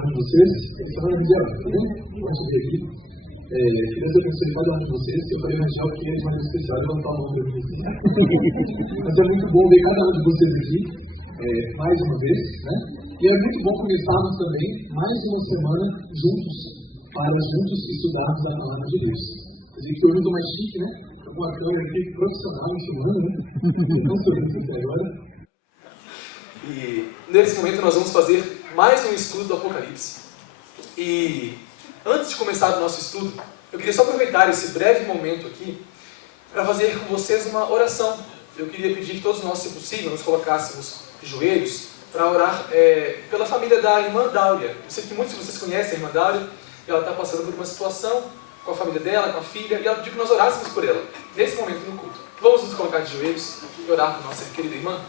cada um de vocês. Semana de dia, tá vendo? Antes de aqui. Queria ser abençoado cada um de vocês, que eu falei mais alto que eles, mas é especial, levantar o nome aqui. Mas é muito bom ver cada um de vocês aqui, mais uma vez, né? E é muito bom começarmos também mais uma semana juntos, para juntos estudarmos a palavra de Deus. A gente foi muito mais chique, né? Com a câmera aqui profissional, filmando, né? Não sou isso até agora. E nesse momento nós vamos fazer mais um estudo do Apocalipse. E antes de começar o nosso estudo, eu queria só aproveitar esse breve momento aqui para fazer com vocês uma oração. Eu queria pedir que todos nós, se possível, nos colocássemos de joelhos para orar pela família da irmã Dáulia. Eu sei que muitos de vocês conhecem a irmã Dáulia, e ela está passando por uma situação com a família dela, com a filha, e ela pediu que nós orássemos por ela, nesse momento no culto. Vamos nos colocar de joelhos e orar por nossa querida irmã?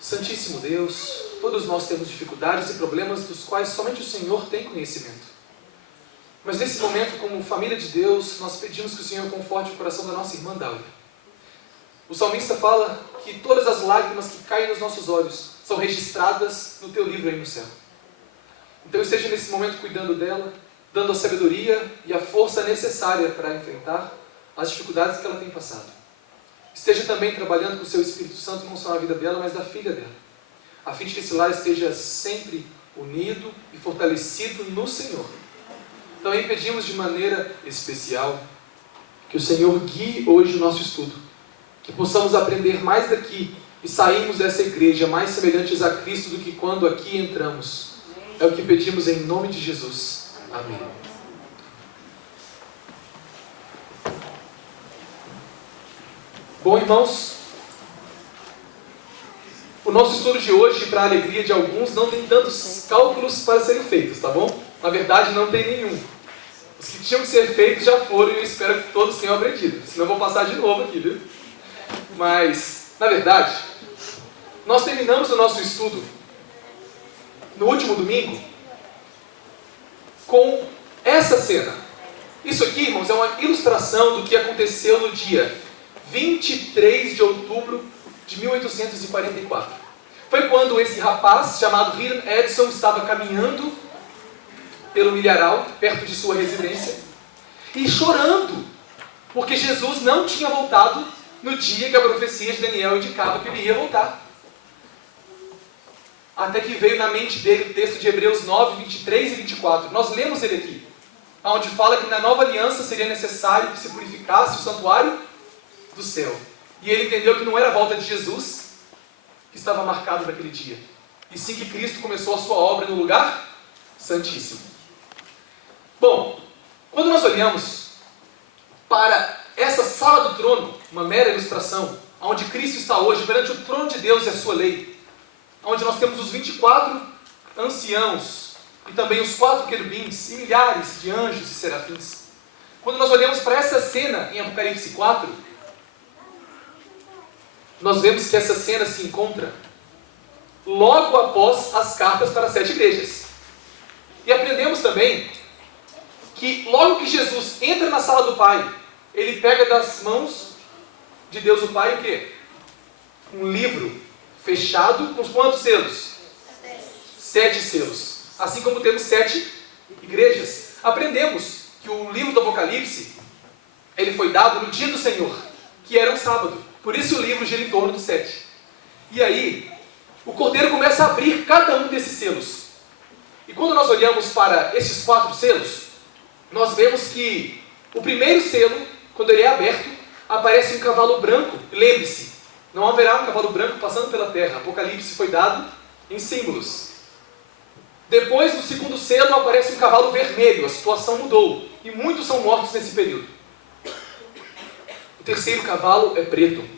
Santíssimo Deus, todos nós temos dificuldades e problemas dos quais somente o Senhor tem conhecimento. Mas nesse momento, como família de Deus, nós pedimos que o Senhor conforte o coração da nossa irmã Dáulia. O salmista fala que todas as lágrimas que caem nos nossos olhos são registradas no teu livro aí no céu. Então esteja nesse momento cuidando dela, dando a sabedoria e a força necessária para enfrentar as dificuldades que ela tem passado. Esteja também trabalhando com o seu Espírito Santo, não só na vida dela, mas da filha dela, a fim de que esse lar esteja sempre unido e fortalecido no Senhor. Também pedimos de maneira especial que o Senhor guie hoje o nosso estudo, que possamos aprender mais daqui e sairmos dessa igreja mais semelhantes a Cristo do que quando aqui entramos. É o que pedimos em nome de Jesus. Amém. Bom, irmãos, o nosso estudo de hoje, para a alegria de alguns, não tem tantos cálculos para serem feitos, tá bom? Na verdade, não tem nenhum. Os que tinham que ser feitos já foram e eu espero que todos tenham aprendido. Senão eu vou passar de novo aqui, viu? Mas, na verdade, nós terminamos o nosso estudo no último domingo com essa cena. Isso aqui, irmãos, é uma ilustração do que aconteceu no dia 23 de outubro de 1844. Foi quando esse rapaz, chamado Hiram Edson, estava caminhando pelo milharal, perto de sua residência, e chorando, porque Jesus não tinha voltado no dia que a profecia de Daniel indicava que ele ia voltar. Até que veio na mente dele o texto de Hebreus 9, 23 e 24. Nós lemos ele aqui, onde fala que na nova aliança seria necessário que se purificasse o santuário do céu. E ele entendeu que não era a volta de Jesus que estava marcado naquele dia, e sim que Cristo começou a sua obra no lugar santíssimo. Bom, quando nós olhamos para essa sala do trono, uma mera ilustração, onde Cristo está hoje perante o trono de Deus e a sua lei, onde nós temos os 24 anciãos e também os 4 querubins e milhares de anjos e serafins. Quando nós olhamos para essa cena em Apocalipse 4, nós vemos que essa cena se encontra logo após as cartas para as 7 igrejas. E aprendemos também que logo que Jesus entra na sala do Pai, ele pega das mãos de Deus o Pai o quê? Um livro fechado com quantos selos? 7 selos. Assim como temos 7 igrejas. Aprendemos que o livro do Apocalipse, ele foi dado no dia do Senhor, que era um sábado. Por isso o livro gira em torno dos 7. E aí, o Cordeiro começa a abrir cada um desses selos. E quando nós olhamos para esses 4 selos, nós vemos que o primeiro selo, quando ele é aberto, aparece um cavalo branco. Lembre-se, não haverá um cavalo branco passando pela terra. Apocalipse foi dado em símbolos. Depois, no segundo selo, aparece um cavalo vermelho. A situação mudou. E muitos são mortos nesse período. O terceiro cavalo é preto.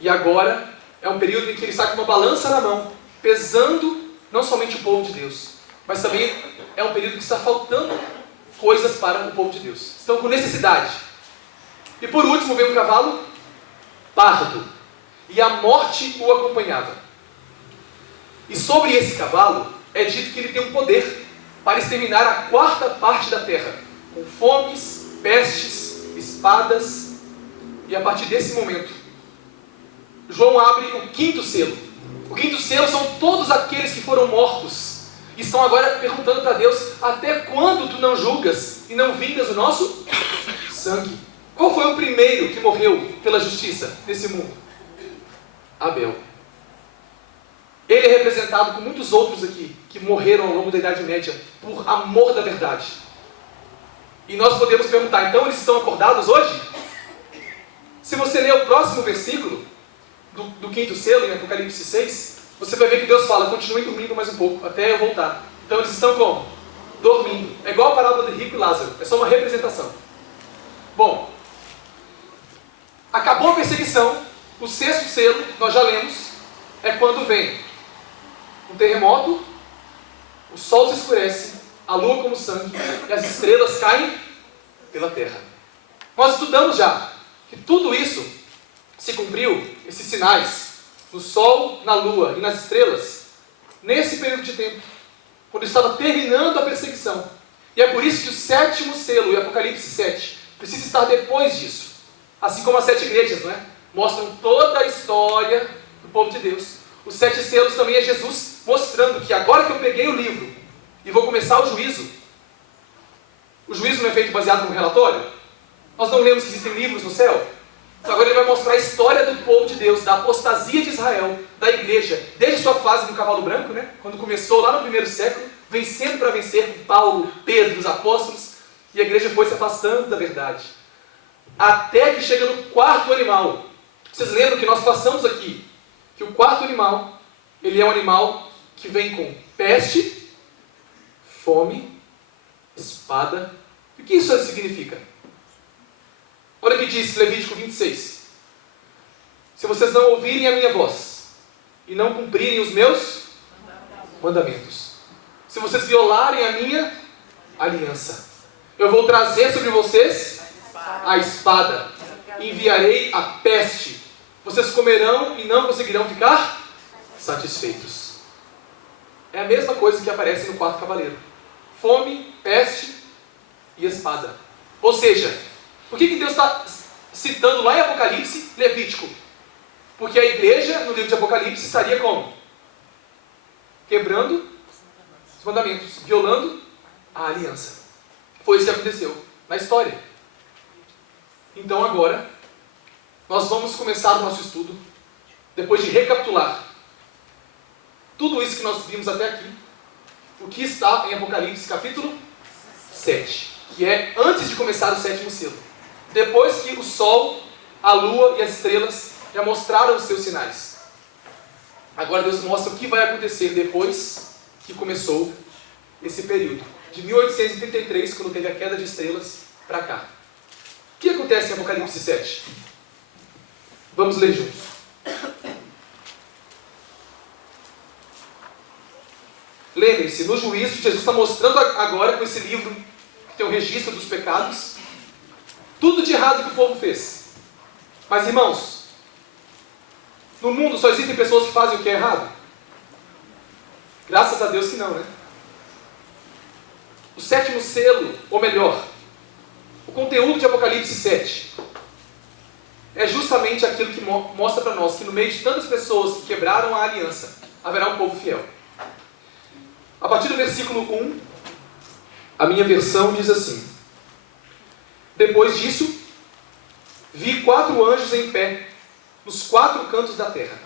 E agora é um período em que ele está com uma balança na mão, pesando não somente o povo de Deus, mas também é um período que está faltando coisas para o povo de Deus. Estão com necessidade. E por último vem um cavalo pardo. E a morte o acompanhava. E sobre esse cavalo é dito que ele tem um poder para exterminar a 4ª parte da terra, com fomes, pestes, espadas. E a partir desse momento, João abre o quinto selo. O quinto selo são todos aqueles que foram mortos. E estão agora perguntando para Deus: até quando tu não julgas e não vingas o nosso sangue? Qual foi o primeiro que morreu pela justiça nesse mundo? Abel. Ele é representado com muitos outros aqui, que morreram ao longo da Idade Média por amor da verdade. E nós podemos perguntar: então eles estão acordados hoje? Se você ler o próximo versículo do quinto selo, em Apocalipse 6, você vai ver que Deus fala: continuem dormindo mais um pouco, até eu voltar. Então eles estão como? Dormindo. É igual a parábola de Rico e Lázaro, é só uma representação. Bom, acabou a perseguição. O sexto selo, nós já lemos, é quando vem um terremoto, o sol se escurece, a lua como sangue, e as estrelas caem pela terra. Nós estudamos já que tudo isso se cumpriu, esses sinais, no sol, na lua e nas estrelas, nesse período de tempo, quando estava terminando a perseguição. E é por isso que o sétimo selo, em Apocalipse 7, precisa estar depois disso. Assim como as 7 igrejas, não é? Mostram toda a história do povo de Deus. Os 7 selos também é Jesus mostrando que agora que eu peguei o livro e vou começar o juízo não é feito baseado num relatório? Nós não lemos que existem livros no céu? Então agora ele vai mostrar a história do povo de Deus, da apostasia de Israel, da igreja, desde sua fase do cavalo branco, né? Quando começou lá no primeiro século, vencendo para vencer com Paulo, Pedro, os apóstolos, e a igreja foi se afastando da verdade. Até que chega no quarto animal. Vocês lembram que nós passamos aqui, que o quarto animal, ele é um animal que vem com peste, fome, espada. E o que isso significa? Olha o que diz Levítico 26. Se vocês não ouvirem a minha voz e não cumprirem os meus mandamentos, se vocês violarem a minha aliança, eu vou trazer sobre vocês a espada, enviarei a peste, vocês comerão e não conseguirão ficar satisfeitos. É a mesma coisa que aparece no quarto cavaleiro: fome, peste e espada. Ou seja, por que Deus está citando lá em Apocalipse Levítico? Porque a igreja no livro de Apocalipse estaria como? Quebrando os mandamentos, violando a aliança. Foi isso que aconteceu na história. Então agora, nós vamos começar o nosso estudo, depois de recapitular tudo isso que nós vimos até aqui, o que está em Apocalipse capítulo 7, que é antes de começar o sétimo selo. Depois que o sol, a lua e as estrelas já mostraram os seus sinais. Agora Deus mostra o que vai acontecer depois que começou esse período. De 1833, quando teve a queda de estrelas, para cá. O que acontece em Apocalipse 7? Vamos ler juntos. Lembrem-se, no juízo, Jesus está mostrando agora com esse livro, que tem o registro dos pecados, tudo de errado que o povo fez. Mas, irmãos, no mundo só existem pessoas que fazem o que é errado? Graças a Deus que não, né? O sétimo selo, ou melhor, o conteúdo de Apocalipse 7, é justamente aquilo que mostra para nós que no meio de tantas pessoas que quebraram a aliança, haverá um povo fiel. A partir do versículo 1, a minha versão diz assim: depois disso, vi 4 anjos em pé, nos 4 cantos da terra,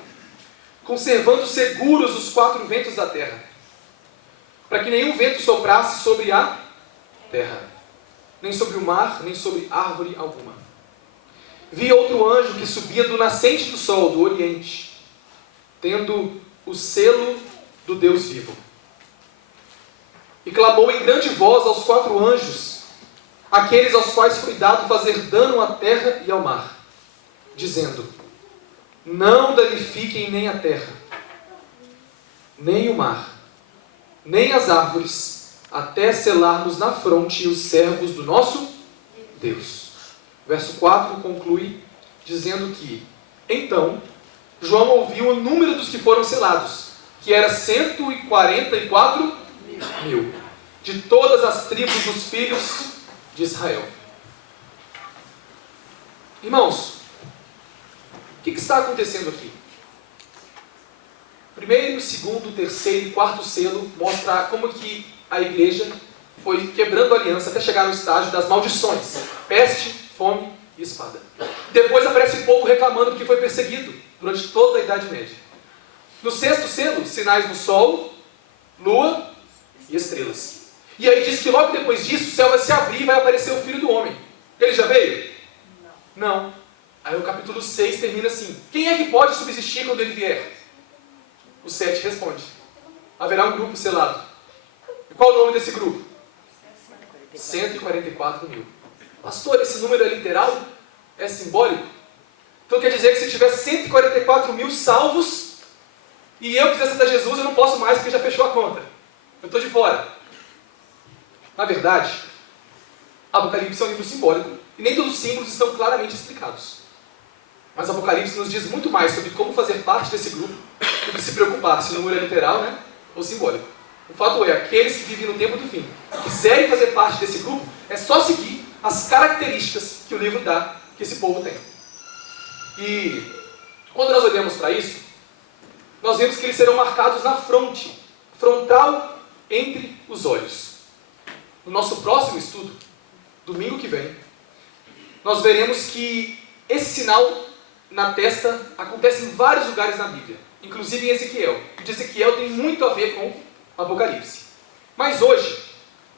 conservando seguros os 4 ventos da terra, para que nenhum vento soprasse sobre a terra, nem sobre o mar, nem sobre árvore alguma. Vi outro anjo que subia do nascente do sol, do oriente, tendo o selo do Deus vivo. E clamou em grande voz aos 4 anjos, aqueles aos quais foi dado fazer dano à terra e ao mar, dizendo: não danifiquem nem a terra, nem o mar, nem as árvores, até selarmos na fronte os servos do nosso Deus. Verso 4 conclui dizendo que, então, João ouviu o número dos que foram selados, que era 144 mil, de todas as tribos dos filhos de Israel. Irmãos, o que está acontecendo aqui? primeiro, segundo, terceiro e quarto selo mostra como que a igreja foi quebrando a aliança até chegar no estágio das maldições. Peste, fome e espada. Depois aparece o povo reclamando que foi perseguido durante toda a Idade Média. No sexto selo, sinais no sol, lua e estrelas. E aí diz que logo depois disso, o céu vai se abrir e vai aparecer o Filho do Homem. Ele já veio? Não. Aí o capítulo 6 termina assim. Quem é que pode subsistir quando ele vier? O 7 responde. Haverá um grupo selado. E qual o nome desse grupo? 144 mil. Pastor, esse número é literal? É simbólico? Então quer dizer que se tiver 144 mil salvos e eu quiser aceitar Jesus, eu não posso mais porque já fechou a conta. Eu estou de fora. Na verdade, Apocalipse é um livro simbólico e nem todos os símbolos estão claramente explicados. Mas Apocalipse nos diz muito mais sobre como fazer parte desse grupo do que se preocupar se o número é literal, né, ou simbólico. O fato é, aqueles que vivem no tempo do fim, quiserem fazer parte desse grupo, é só seguir as características que o livro dá, que esse povo tem. E quando nós olhamos para isso, nós vemos que eles serão marcados na fronte, frontal entre os olhos. No nosso próximo estudo, domingo que vem, nós veremos que esse sinal na testa acontece em vários lugares na Bíblia, inclusive em Ezequiel. O de Ezequiel tem muito a ver com Apocalipse. Mas hoje,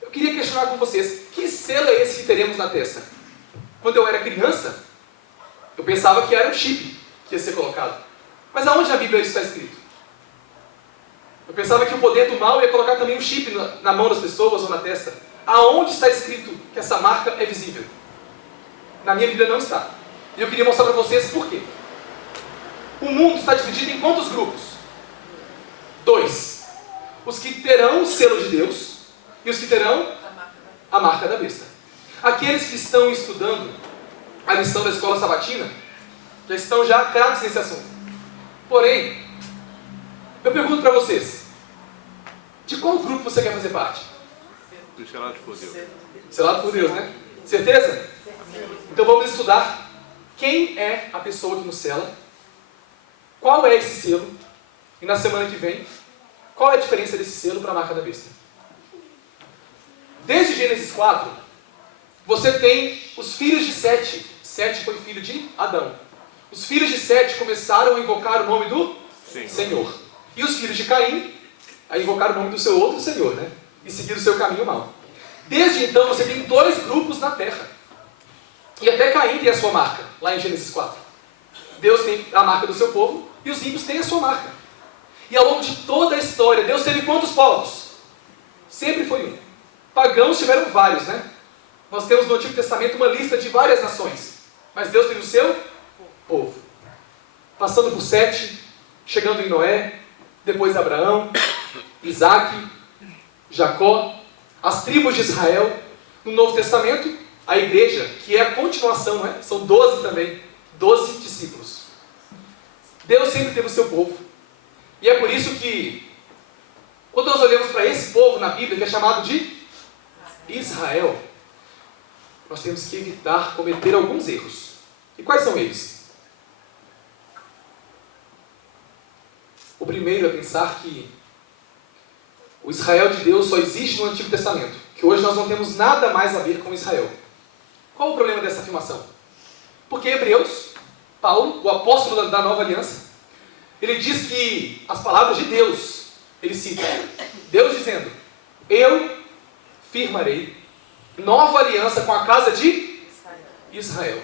eu queria questionar com vocês, que selo é esse que teremos na testa? Quando eu era criança, eu pensava que era um chip que ia ser colocado. Mas aonde na Bíblia isso está escrito? Eu pensava que o poder do mal ia colocar também um chip na mão das pessoas ou na testa. Aonde está escrito que essa marca é visível? Na minha Bíblia não está. E eu queria mostrar para vocês por quê. O mundo está dividido em quantos grupos? 2. Os que terão o selo de Deus e os que terão a marca da besta. Aqueles que estão estudando a lição da escola sabatina já estão craques nesse assunto. Porém, eu pergunto para vocês, de qual grupo você quer fazer parte? Do selado por Deus. Selado por Deus, né? Certeza? Então vamos estudar quem é a pessoa que nos sela, qual é esse selo, e na semana que vem, qual é a diferença desse selo para a marca da besta. Desde Gênesis 4, você tem os filhos de Sete. Sete foi filho de Adão. Os filhos de Sete começaram a invocar o nome do Senhor. E os filhos de Caim a invocar o nome do seu outro Senhor, né? E seguir o seu caminho mau. Desde então você tem 2 grupos na terra. E até Caim tem a sua marca, lá em Gênesis 4. Deus tem a marca do seu povo e os ímpios têm a sua marca. E ao longo de toda a história, Deus teve quantos povos? Sempre foi um. Pagãos tiveram vários, né? Nós temos no Antigo Testamento uma lista de várias nações. Mas Deus teve o seu povo. Passando por Sete, chegando em Noé, depois Abraão, Isaac, Jacó, as tribos de Israel. No Novo Testamento, a igreja, que é a continuação, não é? São 12 também, 12 discípulos. Deus sempre teve o seu povo. E é por isso que, quando nós olhamos para esse povo na Bíblia, que é chamado de Israel, nós temos que evitar cometer alguns erros. E quais são eles? O primeiro é pensar que o Israel de Deus só existe no Antigo Testamento, que hoje nós não temos nada mais a ver com Israel. Qual o problema dessa afirmação? Porque Hebreus, Paulo, o apóstolo da nova aliança, ele diz que as palavras de Deus, ele cita, Deus dizendo, eu firmarei nova aliança com a casa de Israel,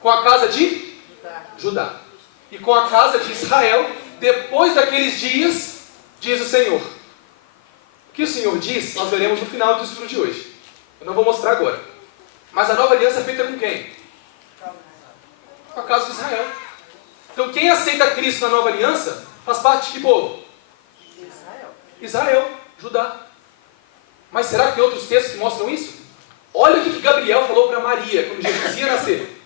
com a casa de Judá, e com a casa de Israel, depois daqueles dias, diz o Senhor. O que o Senhor diz, nós veremos no final do estudo de hoje. Eu não vou mostrar agora. Mas a nova aliança é feita com quem? Com a casa de Israel. Então quem aceita Cristo na nova aliança, faz parte de que povo? Israel, Judá. Mas será que tem outros textos que mostram isso? Olha o que Gabriel falou para Maria, quando Jesus ia nascer.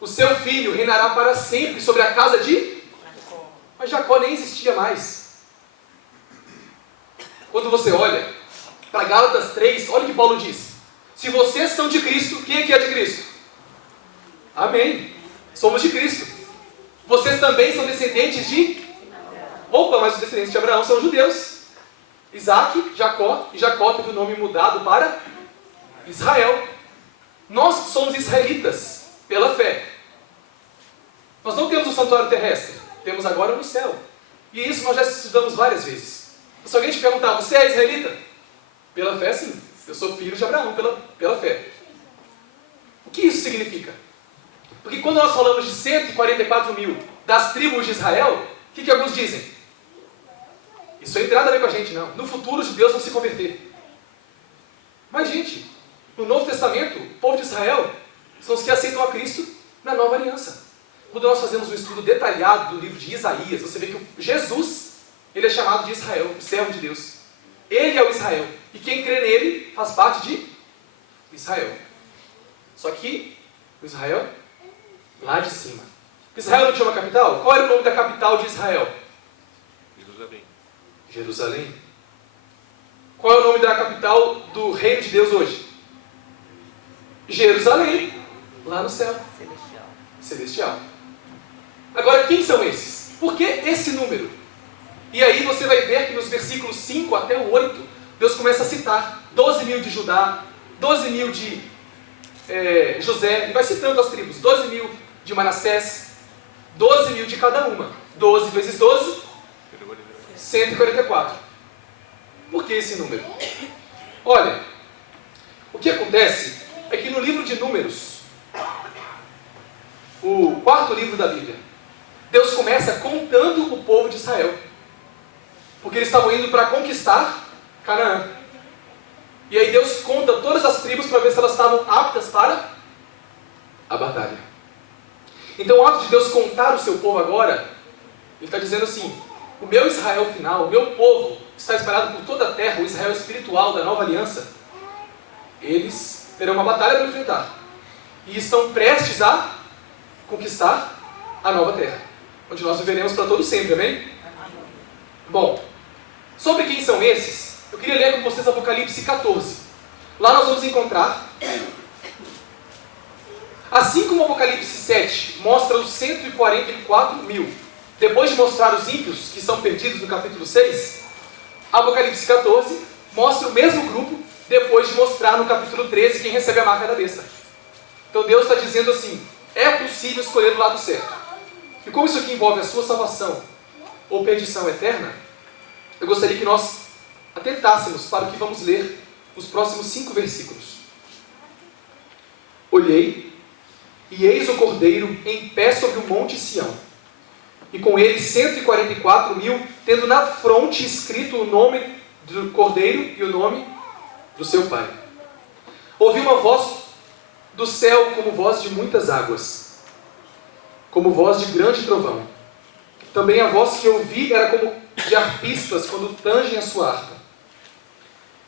O seu filho reinará para sempre sobre a casa de... Mas Jacó nem existia mais. Quando você olha para Gálatas 3, olha o que Paulo diz. Se vocês são de Cristo, quem é que é de Cristo? Amém. Somos de Cristo. Vocês também são descendentes de... Ou Opa, mas os descendentes de Abraão são judeus. Isaac, Jacó, e Jacó teve o nome mudado para Israel. Nós somos israelitas pela fé. Nós não temos o santuário terrestre, temos agora no céu. E isso nós já estudamos várias vezes. Se alguém te perguntar, você é israelita? Pela fé, sim. Eu sou filho de Abraão, pela fé. O que isso significa? Porque quando nós falamos de 144 mil das tribos de Israel, o que alguns dizem? Isso não tem nada a ver com a gente, não. No futuro, os judeus vão se converter. Mas, gente, no Novo Testamento, o povo de Israel são os que aceitam a Cristo na nova aliança. Quando nós fazemos um estudo detalhado do livro de Isaías, você vê que Jesus, ele é chamado de Israel, o servo de Deus. Ele é o Israel. E quem crê nele faz parte de Israel. Só que o Israel, lá de cima. Israel não tinha uma capital? Qual era o nome da capital de Israel? Jerusalém. Jerusalém. Qual é o nome da capital do reino de Deus hoje? Jerusalém. Lá no céu. Celestial. Agora, quem são esses? Por que esse número? E aí você vai ver que nos versículos 5 até o 8, Deus começa a citar 12 mil de Judá, 12 mil de José, e vai citando as tribos, 12 mil de Manassés, 12 mil de cada uma. 12 vezes 12, 144. Por que esse número? Olha, o que acontece é que no livro de Números, o quarto livro da Bíblia, Deus começa contando o povo de Israel. Porque eles estavam indo para conquistar Canaã. E aí Deus conta todas as tribos para ver se elas estavam aptas para a batalha. Então o ato de Deus contar o seu povo agora, Ele está dizendo assim, o meu Israel final, o meu povo, está espalhado por toda a terra, o Israel espiritual da nova aliança, eles terão uma batalha para enfrentar. E estão prestes a conquistar a nova terra, onde nós viveremos para todo sempre, amém? Bom, sobre quem são esses, eu queria ler com vocês Apocalipse 14. Lá nós vamos encontrar, assim como Apocalipse 7 mostra os 144 mil, depois de mostrar os ímpios que são perdidos no capítulo 6, Apocalipse 14 mostra o mesmo grupo, depois de mostrar no capítulo 13 quem recebe a marca da besta. Então Deus está dizendo assim, é possível escolher o lado certo. E como isso aqui envolve a sua salvação ou perdição eterna, eu gostaria que nós atentássemos para o que vamos ler nos próximos 5 versículos. Olhei, e eis o Cordeiro em pé sobre o monte Sião, e com ele 144 mil, tendo na fronte escrito o nome do Cordeiro e o nome do seu Pai. Ouvi uma voz do céu como voz de muitas águas, como voz de grande trovão. Também a voz que ouvi era como de arpistas quando tangem a sua harpa.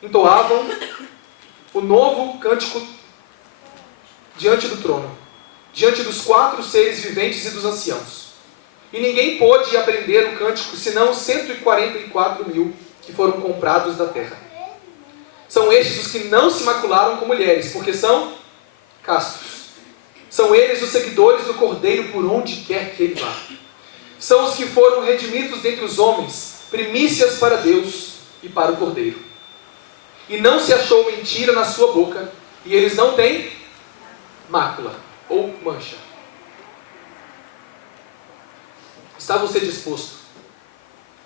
Entoavam o novo cântico diante do trono, diante dos 4 seres viventes e dos anciãos. E ninguém pôde aprender o cântico, senão os 144 mil que foram comprados da terra. São estes os que não se macularam com mulheres, porque são castos. São eles os seguidores do Cordeiro por onde quer que ele vá. São os que foram redimidos dentre os homens, primícias para Deus e para o Cordeiro. E não se achou mentira na sua boca, e eles não têm mácula ou mancha. Está você disposto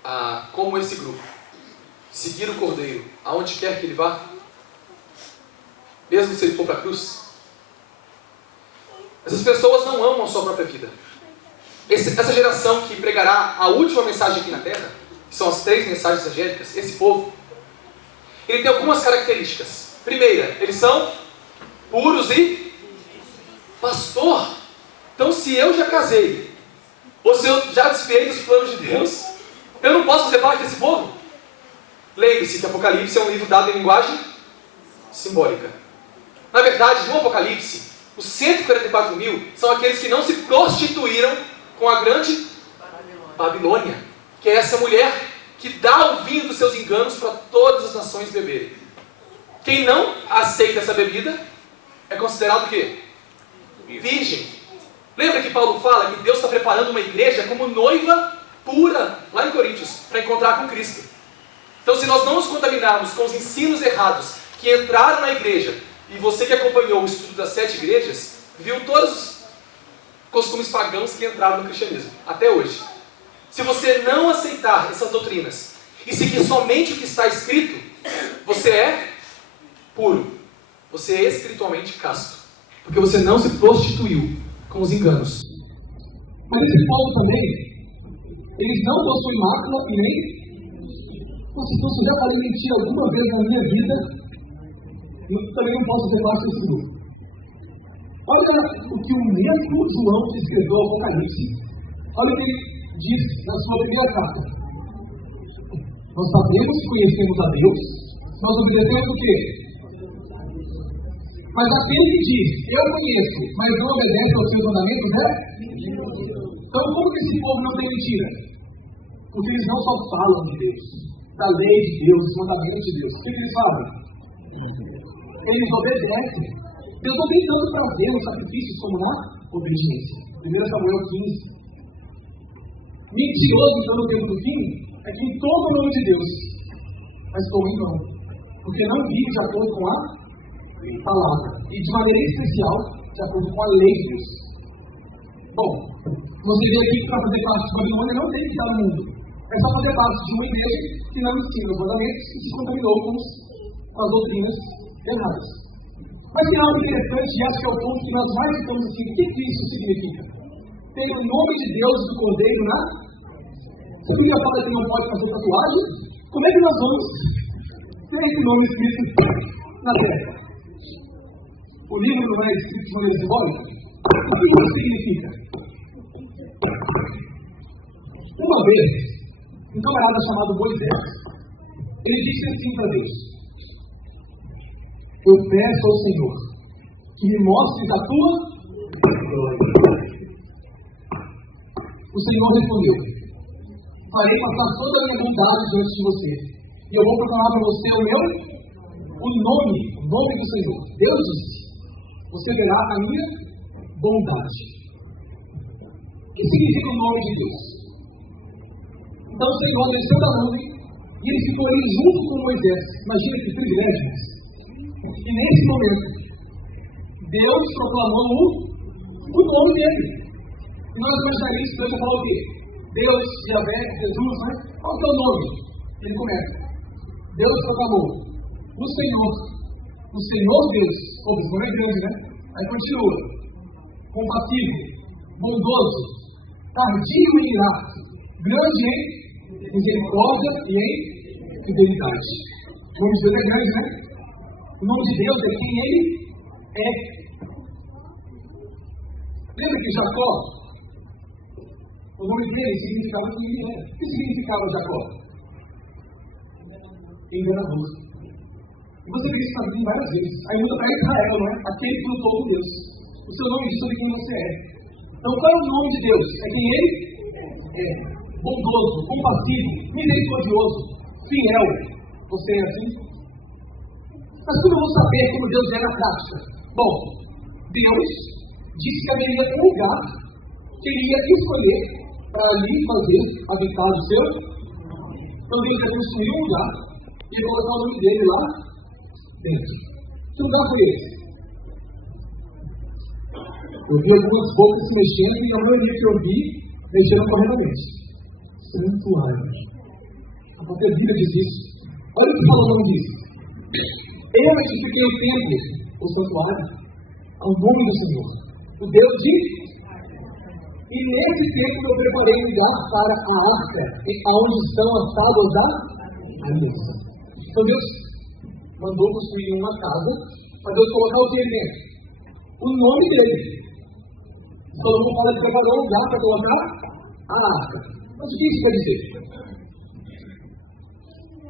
a, como esse grupo, seguir o Cordeiro aonde quer que ele vá? Mesmo se ele for para a cruz? Essas pessoas não amam a sua própria vida. Essa geração que pregará a última mensagem aqui na Terra, que são as 3 mensagens angélicas, esse povo, ele tem algumas características. Primeira, eles são puros e pastor. Então, se eu já casei, ou se eu já desviei dos planos de Deus, eu não posso fazer parte desse povo? Lembre-se que Apocalipse é um livro dado em linguagem simbólica. Na verdade, no Apocalipse, os 144 mil são aqueles que não se prostituíram com a grande Babilônia, que é essa mulher que dá o vinho dos seus enganos para todas as nações beberem. Quem não aceita essa bebida é considerado o quê? Virgem. Lembra que Paulo fala que Deus está preparando uma igreja como noiva pura, lá em Coríntios, encontrar com Cristo. Então, se nós não nos contaminarmos com os ensinos errados que entraram na igreja, e você que acompanhou o estudo das 7 igrejas, viu todos os costumes pagãos que entraram no cristianismo, até hoje. Se você não aceitar essas doutrinas e seguir somente o que está escrito, você é puro. Você é espiritualmente casto. Porque você não se prostituiu com os enganos. Mas esse povo também, eles não possuem mácula e nem... Se eu já falei mentira alguma vez na minha vida, eu também não posso ser parte desse grupo. Olha o que o mesmo João que escreveu o Apocalipse, olha o que ele diz na sua primeira carta. Nós sabemos que conhecemos a Deus, nós obedecemos o quê? Mas aquele que diz, eu conheço, mas não obedece aos seus mandamentos, é? Então, como que esse povo não tem mentira? Porque eles não só falam de Deus, da lei de Deus, dos mandamentos de Deus. O que eles falam? Eles obedecem. Deus não tem tanto prazer nos sacrifícios como na obediência. 1 Samuel 15. Mentiroso, então, no tempo do fim, é que toma o nome de Deus, mas como em vão. Porque não vive de acordo com a palavra. E de maneira especial, de acordo com a lei de Deus. Bom, você vê aqui que para fazer parte de Babilônia não tem que estar no mundo. É só fazer parte de uma igreja que não ensina os mandamentos e se contaminou com as doutrinas erradas. Mas tem algo interessante, e acho que é o ponto que nós mais estamos assim, o que isso significa? Tem o nome de Deus do Cordeiro na... Se a Bíblia fala que não pode fazer tatuagem, como é que nós vamos ter esse nome escrito na terra? O livro não é escrito de maneira simbólica? O que isso significa? Uma vez, um camarada chamado Moisés, ele disse assim para Deus: eu peço ao Senhor que me mostre a tua glória. O Senhor respondeu: farei passar toda a minha bondade diante de você, e eu vou proclamar para você o nome do Senhor. Deus disse: você verá a minha bondade. O que significa o nome de Deus? Então o Senhor desceu da nuvem e ele ficou ali junto com Moisés. Imagina que privilégio. E nesse momento, Deus proclamou o nome dele. E nós imaginaremos que Deus vai falar o quê? Deus, Yahvé, Jesus, né? Qual é o teu nome? Ele começa. Deus proclamou o Senhor Deus. O nome é grande, né? Aí continua. Compassivo, bondoso, tardio em irar, grande em misericórdia e em fidelidade. O nome de Deus é grande, né? O nome de Deus é quem ele é. Lembra que Jacó, o nome dele significava quem ele é. O que significava Jacó? Enganoso. E você vê isso na Bíblia várias vezes. Aí muda para Israel, não é? Aquele que lutou com Deus. O seu nome diz sobre quem você é. Então qual é o nome de Deus? É quem ele é. Bondoso, compassivo, misericordioso, fiel. Você é assim? Mas como eu vou saber como Deus é na prática? Bom, Deus disse que haveria um lugar que ele ia escolher para ali fazer habitar o seu. Então Deus ia construir um lugar e ia colocar o nome dele lá dentro. Que lugar foi esse? Eu vi algumas bocas se mexendo e a maioria que eu vi mexendo corretamente. Santuário. A própria Bíblia diz isso. Olha o que fala o nome disso. Eu edifiquei o templo, o santuário, ao nome do Senhor, o Deus de... E nesse templo eu preparei um lugar para a arca, onde estão as tábuas da aliança. Então Deus mandou construir uma casa para Deus colocar o que dentro? O nome dele. Salomão fala que preparou um lugar para colocar a arca. Mas o que isso quer dizer?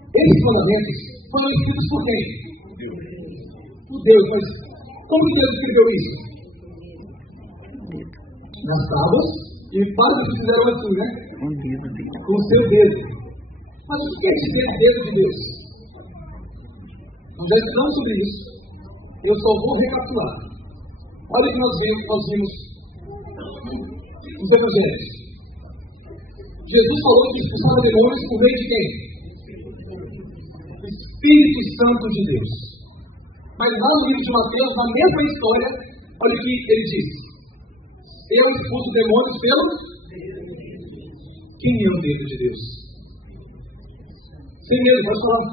Esses mandamentos foram escritos por quem? Por Deus. Mas como Deus escreveu isso? Nas tábuas. E quase que fizeram assim, né? Com o seu dedo. Mas o que quer dizer dedo de Deus? Nós já estudamos sobre isso. Eu só vou recapitular. Olha o que nós vimos nos Evangelhos. Jesus falou que expulsava demônios por meio de quem? Espírito Santo de Deus. Mas lá no livro de Mateus, na mesma história, olha o que ele diz. Eu expulso demônios pelo... Quem é o dedo de Deus? Sem medo, pode falar.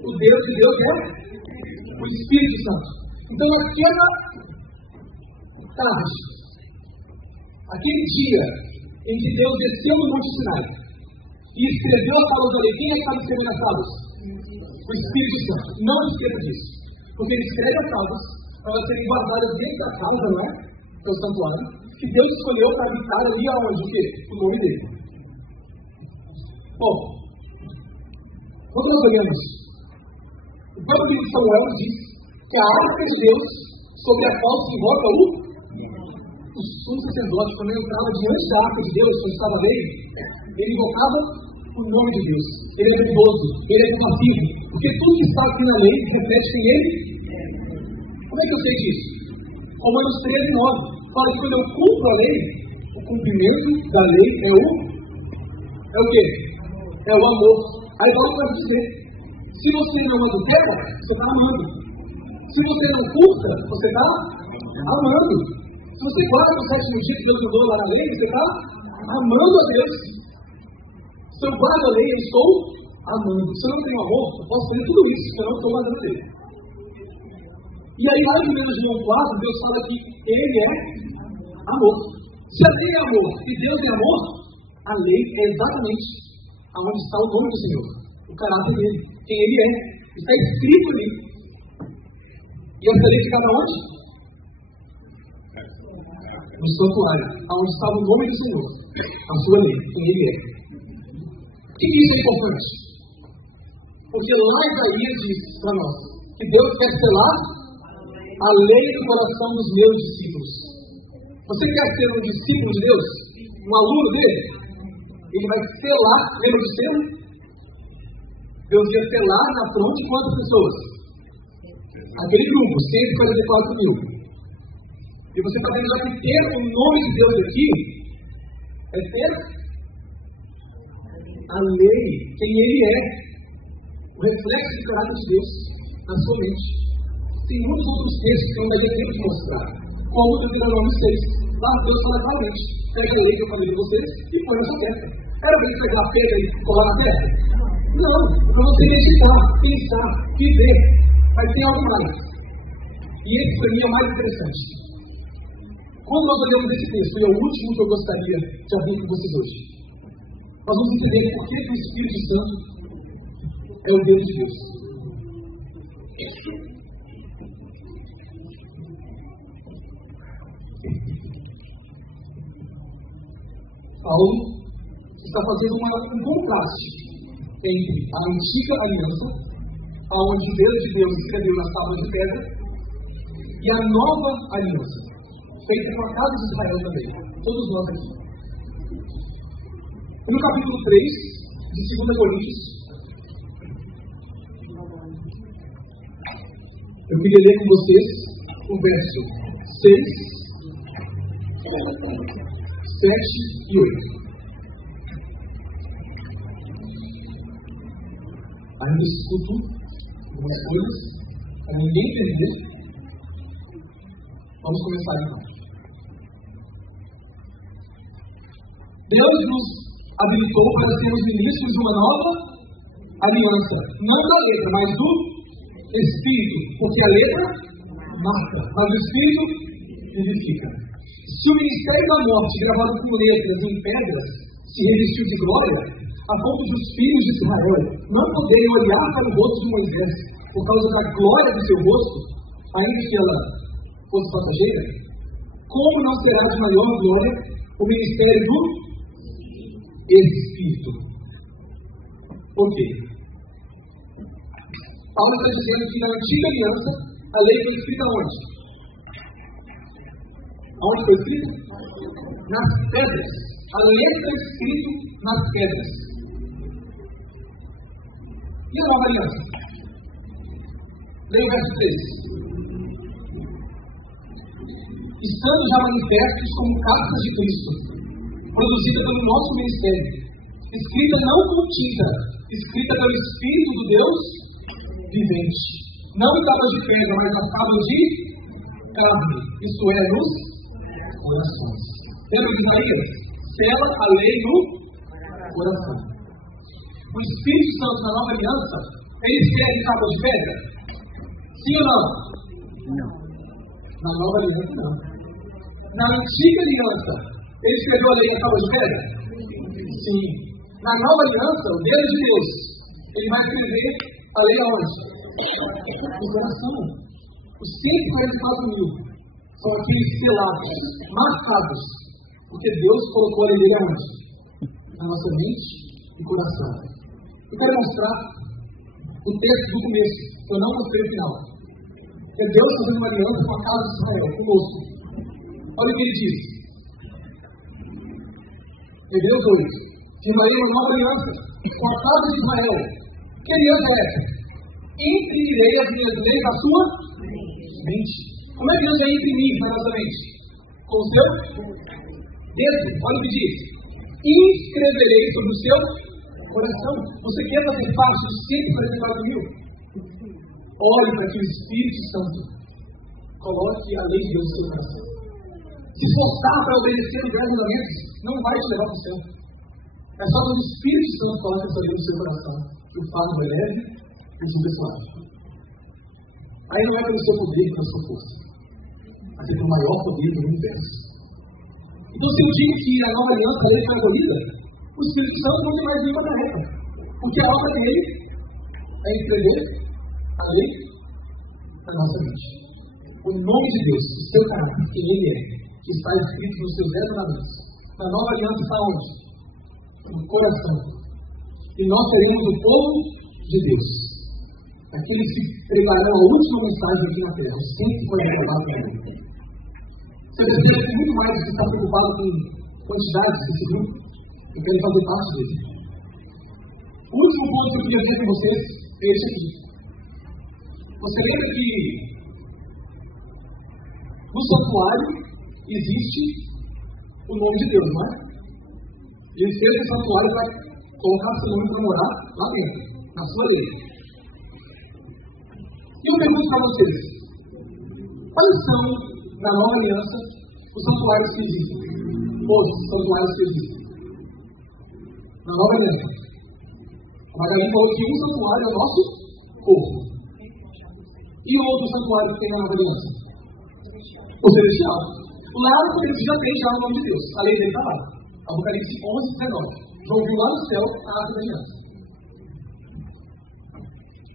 O Deus de Deus é o Espírito Santo. Então, naquela tarde, aquele dia em que Deus desceu no Monte Sinai e escreveu as tábuas da lei, quem é que estava escrevendo as tábuas? O Espírito Santo. Não esqueça disso. Porque ele escreve as tábuas para elas serem guardadas dentro da casa, não é? Que é o santuário. Que Deus escolheu para habitar ali aonde? O quê? O nome dele. Bom, quando nós olhamos, o próprio livro de Samuel diz que a arca de Deus, sobre a qual se invoca o sumo sacerdote, quando ele entrava diante da arca de Deus, quando estava nele, ele invocava o nome de Deus. Ele é bondoso, ele é compassivo, porque tudo que está aqui na lei reflete quem ele é. Como é que eu sei disso? Romanos 13:9 fala que quando eu cumpro a lei, o cumprimento da lei é o quê? É o amor. Aí Paulo vai dizer, se você não adultera, você está amando. Se você não curta, você está amando. Se você guarda o sétimo dia que Deus mandou lá na lei, você está amando a Deus. Se eu guardo a lei, eu estou amando. Se eu não tenho amor, eu posso fazer tudo isso, se eu não estou guardando a lei. E aí, mais ou menos João 4, Deus fala que ele é amor. Se a lei é amor e Deus é amor, a lei é exatamente aonde está o nome do Senhor, o caráter dele, quem ele é. Está escrito ali. E essa lei ficava onde? No santuário, aonde estava o nome do Senhor, a sua lei, quem ele é. Por que isso é importante? Porque lá Isaías diz para nós que Deus quer selar a lei do coração dos meus discípulos. Você quer ser um discípulo de Deus? Um aluno dele? Ele vai selar, lembra de ser? Deus ia selar na fronte de quantas pessoas? Aquele grupo, 144.000. E você está vendo já que ter o nome de Deus aqui é ter a lei, quem ele é, o reflexo do caráter de Deus na sua mente. Tem muitos outros textos que eu não daria tempo de mostrar, como o Deuteronômio 6. Lá Deus fala claramente, pega a lei que eu falei de vocês e põe na sua terra. Era bem pegar a pega e colar na terra? Não, eu não sei meditar, pensar, viver, mas tem algo mais. E esse para mim é o mais interessante. Quando nós olhamos esse texto, e é o último que eu gostaria de abrir com vocês hoje, nós vamos entender por que o Espírito Santo é o Deus de Deus. Paulo está fazendo um contraste entre a antiga aliança, onde Deus de Deus escreveu nas tábuas de pedra, e a nova aliança, feita com a casa de Israel também, todos nós aqui. No capítulo 3 de 2 Coríntios, eu queria ler com vocês o verso 6, 7 e 8. Ainda escuto algumas coisas, para ninguém entender. Vamos começar então. Deus nos habilitou para sermos ministros de uma nova aliança, não da letra, mas do Espírito, porque a letra mata, mas o Espírito vivifica. Se o ministério da morte, gravado com letras em pedras, se revestiu de glória, a ponto de os filhos de Israel não poderem olhar para o rosto de Moisés por causa da glória do seu rosto, ainda que ela fosse passageira, como não será de maior glória o ministério do Espírito? Por quê? Paulo está dizendo que na antiga aliança a lei foi escrita onde? Onde foi escrito? Nas pedras. A lei foi escrita nas pedras. E a nova aliança? Leia o verso 3. Estando já manifestos como cartas de Cristo, produzida pelo nosso ministério, escrita não com tinta, escrita pelo Espírito do Deus vivente. Não em tábuas de pedra, mas nas tábuas de carne, isto é, nos corações. Lembra de Isaías? Sela a lei no coração. O Espírito Santo na nova aliança, ele escreve tábuas de pedra? Sim ou não? Não. Na nova aliança, não. Na antiga aliança, ele escreveu a lei na tábua de pedra? Sim. Na nova aliança, o Deus de Deus, ele vai escrever a lei aonde? No coração. Os 144.000 são aqueles selados, marcados, porque Deus colocou a lei dele aonde? Na nossa mente e coração. Eu quero mostrar o texto do começo, eu não mostrei o final. É Deus fazendo uma aliança com a casa de Israel, conosco. Olha o que ele diz. Hebreus 8. Firmarei uma nova aliança com a casa de Israel. Que aliança é essa? Imprimirei as minhas leis na sua mente. Como é que Deus vai imprimir na nossa mente? Com o seu dedo. Olha o que diz. Inscreverei sobre o seu coração. Você quer fazer parte dos 144.000? Olhe para que o Espírito Santo coloque a lei de Deus no seu coração. Se forçar para obedecer os 10 mandamentos, não vai te levar para o céu. É só quando o Espírito Santo coloca essa lei no seu coração, que o fardo é leve e o suave. Aí não é pelo seu poder e pela sua força, mas é pelo maior poder do universo. Então, se eu digo que a nova aliança é escolhida, o Espírito Santo não tem mais nenhuma tarefa, porque a obra dele é escrever a lei na nossa mente. O nome de Deus, o seu caráter, quem ele é, que está escrito nos seus 10 mandamentos. Na nova aliança está onde? No coração. E nós seremos o povo de Deus. Aqueles que pregarão a última mensagem aqui na terra. Sempre foi revelado para ele. Você percebe muito mais do que está preocupado com quantidades desse grupo. Eu quero fazer parte dele. O último ponto que eu queria ver com vocês é esse aqui. Você lembra que no santuário existe o nome de Deus, não é? E ele fez o santuário para colocar seu nome para morar lá dentro, na sua lei. E eu pergunto para vocês, quais são, na nova aliança, os santuários que existem? Todos os santuários que existem. Na nova aliança. A Magali falou que um santuário é o nosso corpo. E o outro santuário que tem na nova aliança? O celestial. Lá no celestial já tem já o nome de Deus. A lei dele está lá. Apocalipse 11, 19. João viu lá no céu a arca da aliança.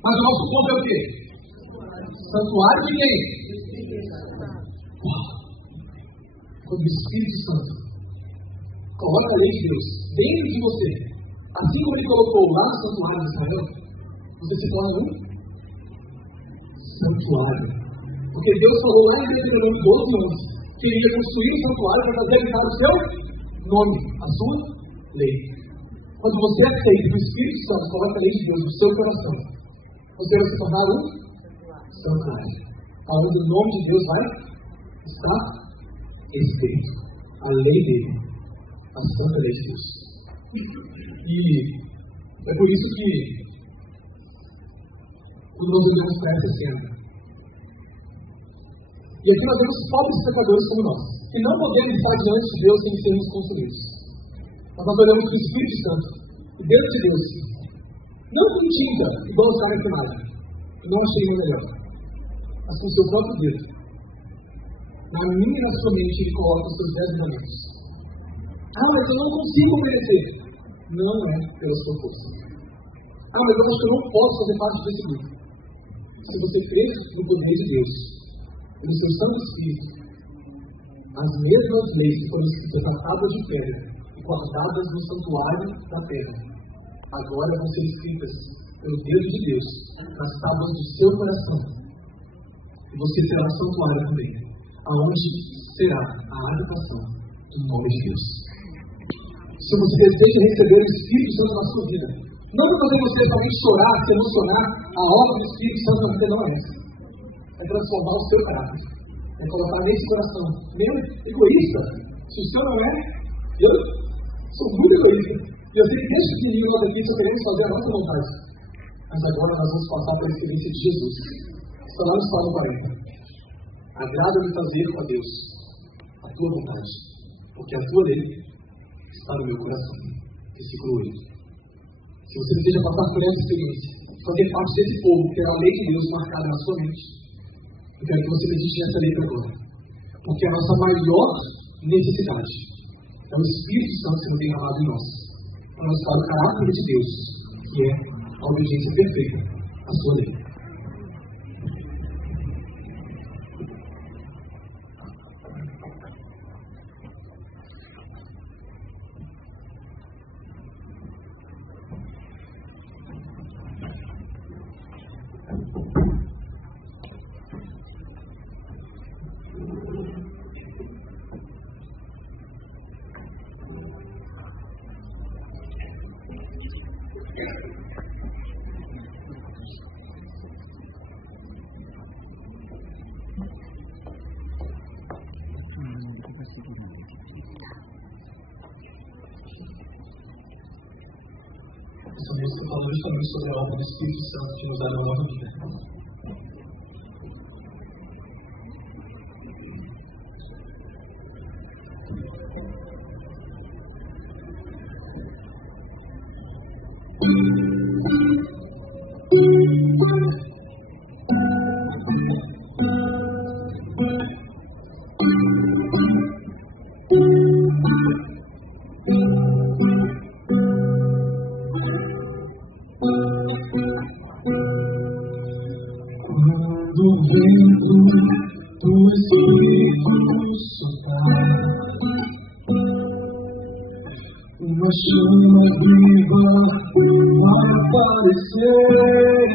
Mas o nosso corpo é o quê? Santuário de quem? Como o Espírito Santo coloca a lei de Deus dentro de você. Assim como ele colocou lá no santuário de Israel, você se torna um santuário. Porque Deus falou lá em Deuteronômio 12, que ele ia construir um santuário para fazer habitar o seu nome, a sua lei. Quando você aceita que o Espírito Santo coloca a lei de Deus no seu coração, você vai se tornar um santuário. Onde o nome de Deus vai estar escrito. A lei dele. A santa lei de Deus. E é por isso que quando nós olhamos para essa cena, e aqui nós vemos pobres pecadores como nós, que não podemos estar diante de Deus sem sermos consumidos. Mas nós olhamos para o Espírito Santo, o Deus de Deus, não com tinta, igual os caras queimados, não achei o melhor, mas com o seu próprio dedo. Na minha e na sua mente, ele coloca os seus 10 mandamentos. Ah, mas eu não consigo obedecer. Não é pela sua força. Ah, mas eu acho que eu não posso fazer parte desse grupo. Se você crê no poder de Deus, pelo seu Santo Espírito, as mesmas leis que foram escritas na tábua de pedra e guardadas no santuário da terra, agora vão ser escritas pelo dedo de Deus nas tábuas do seu coração. E você será santuário também, aonde será a habitação do nome de Deus. Se você deseja receber o Espírito Santo na sua vida, não para fazer você somente chorar, se emocionar, a obra do Espírito Santo na vida não é essa. É transformar o seu caráter. É colocar nesse coração, meio egoísta. Se o seu não é, eu Sou muito egoísta. E eu sei que desde pequenininho nós aqui só queremos fazer a nossa vontade. Mas agora nós vamos passar pela experiência de Jesus. Está lá no Salmo 40. Agrada-me fazer com a Deus a tua vontade, porque a tua lei está no meu coração. Versículo 8. Se você deseja passar por essa experiência, fazer parte desse povo que terá a lei de Deus marcada na sua mente, eu quero que você medite nessa letra agora. Porque a nossa maior necessidade é o Espírito Santo sendo derramado em nós, para nos dar o caráter de Deus, que é a obediência perfeita à sua lei. Essa música fala justamente sobre a obra do Espírito Santo que nos dá a nova vida. Quando o vento do Espírito soprar, uma chama viva vai aparecer,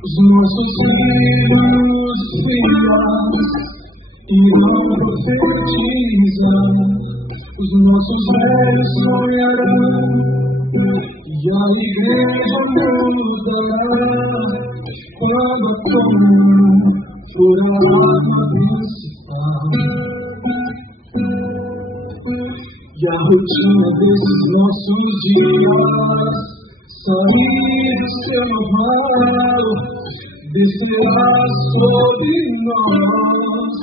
os nossos filhos irão profetizar, os nossos velhos sonharão. E a igreja mudará quando a comunhão for a arma principal. E a rotina desses nossos dias sair do seu normal, descerá sobre nós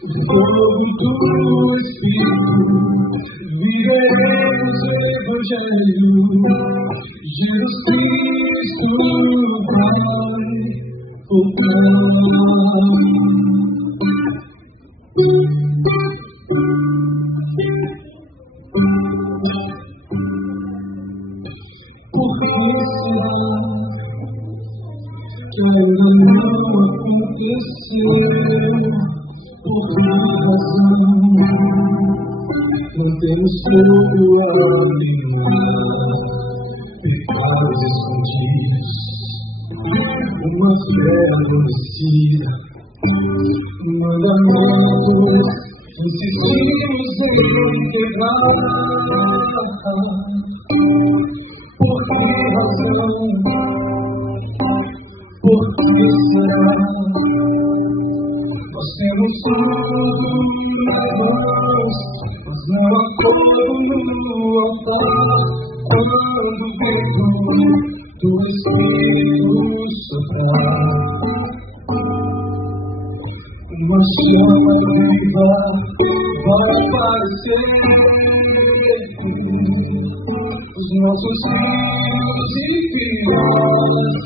o fogo do Espírito. Viveremos o Evangelho, Jesus Cristo vai voltar. Por que será que ainda não aconteceu? Por que razão? Mantemos fogo a iluminar pecados escondidos, uma fé adormecida, mandamentos insistimos em integrar. Por que razão? Por que será? Nós temos tudo nas mãos, mas não há como altar quando o vento do Espírito soprar. Uma chama viva vai aparecer, os nossos filhos e crianças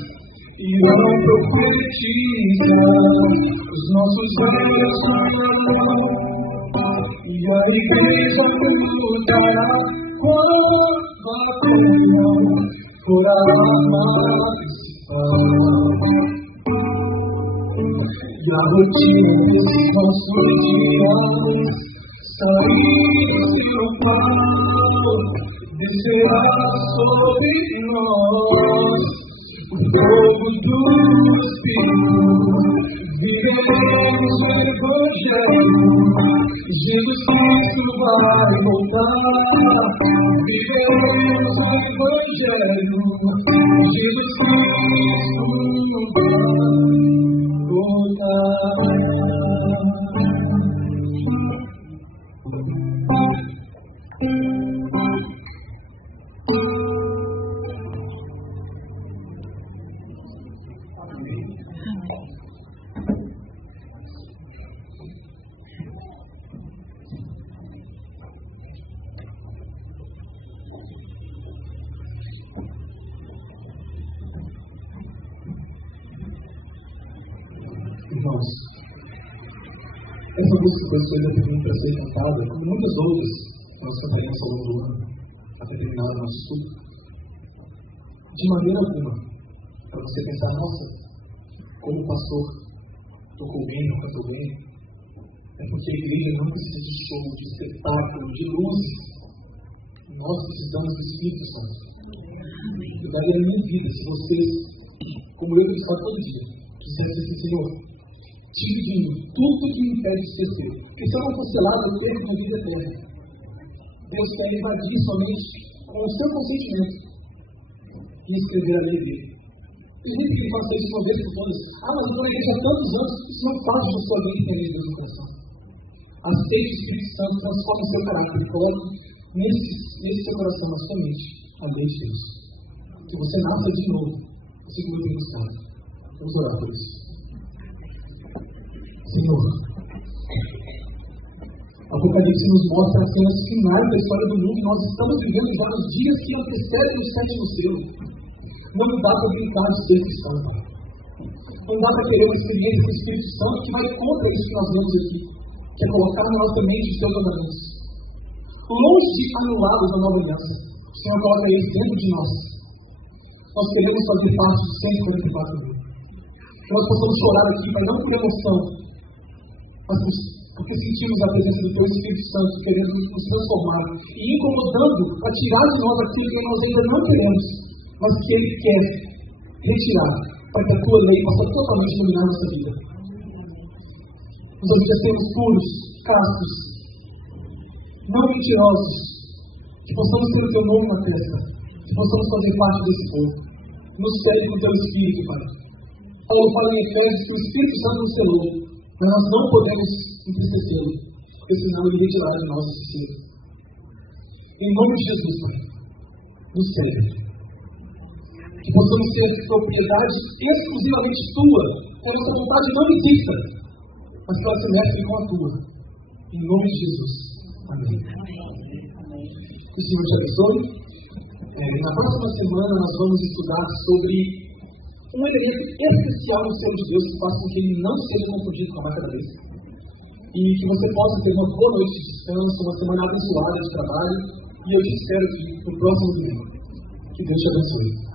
irão profetizar, os nossos velhos sonharão, e a igreja mudará quando a comunhão for a arma principal. E a rotina desses nossos dias sair do seu normal, descerá sobre nós o fogo do Espírito. Viveremos o Evangelho, Jesus Cristo vai voltar. Viveremos o Evangelho, Jesus Cristo vai voltar. música foi escolhida por mim para ser cantada, como muitas outras que nós cantaremos ao longo do ano, até terminar o nosso estudo. De maneira alguma, para você pensar, nossa, como o pastor tocou bem, não cantou bem, é porque a igreja não precisa de show, de espetáculo, de luzes. Nós precisamos do Espírito Santo. Eu daria a minha vida se vocês, como eu que falo todo dia, quisessem assim, Senhor, tire de mim tudo que me impede de ser. Porque se eu não fosse lá, eu perco a vida eterna. Deus quer invadir somente com o seu consentimento e escrever a lei dele. E gente que faça isso uma vez por todas. Mas eu igreja há tantos anos, isso não faz da sua vida entender Deus no coração. Aceite o Espírito Santo, transforme o seu caráter e coloque nesse seu coração, na sua mente, a lei de Deus. Que você nasça de novo, segundo o Espírito Santo. Vamos orar por isso. Senhor, Apocalipse nos mostra as cenas finais da história do mundo e nós estamos vivendo já nos dias que antecedem o sétimo selo. Não dá para brincar de ser cristão. Não dá para querer uma experiência com o Espírito Santo que vai contra isso que nós vemos aqui, que é colocar na nossa mente os seus mandamentos. Longe de anulados da nova aliança, o Senhor coloca eles dentro de nós. Nós queremos fazer parte dos 144 mil. Que nós possamos chorar aqui, mas não por emoção, mas porque sentimos a presença do Teu Espírito Santo querendo nos transformar e incomodando a tirar de nós aquilo que nós ainda não queremos, mas que Ele quer retirar para que a Tua lei possa totalmente dominar a nossa vida. Nos oferecemos puros, castos, não mentirosos, que possamos ter o Teu nome na testa, que possamos fazer parte desse povo. Nos cede com o Teu Espírito, Pai. Paulo fala em Efésios que o Espírito Santo nos selou, mas nós não podemos entristecê-lo, porque senão Ele retirará de nós esse ser. Em nome de Jesus, Pai, nos cede. Que possamos ter propriedade exclusivamente Tua, que a nossa vontade não exista, mas que ela se mestre com a Tua. Em nome de Jesus. Amém. Que o Senhor te abençoe. Na próxima semana nós vamos estudar sobre um elemento especial no ser de Deus que faz com que ele não seja confundido com a marca da besta. E que você possa ter uma boa noite de descanso, uma semana abençoada de trabalho. E eu te espero aqui no próximo domingo. Que Deus te abençoe.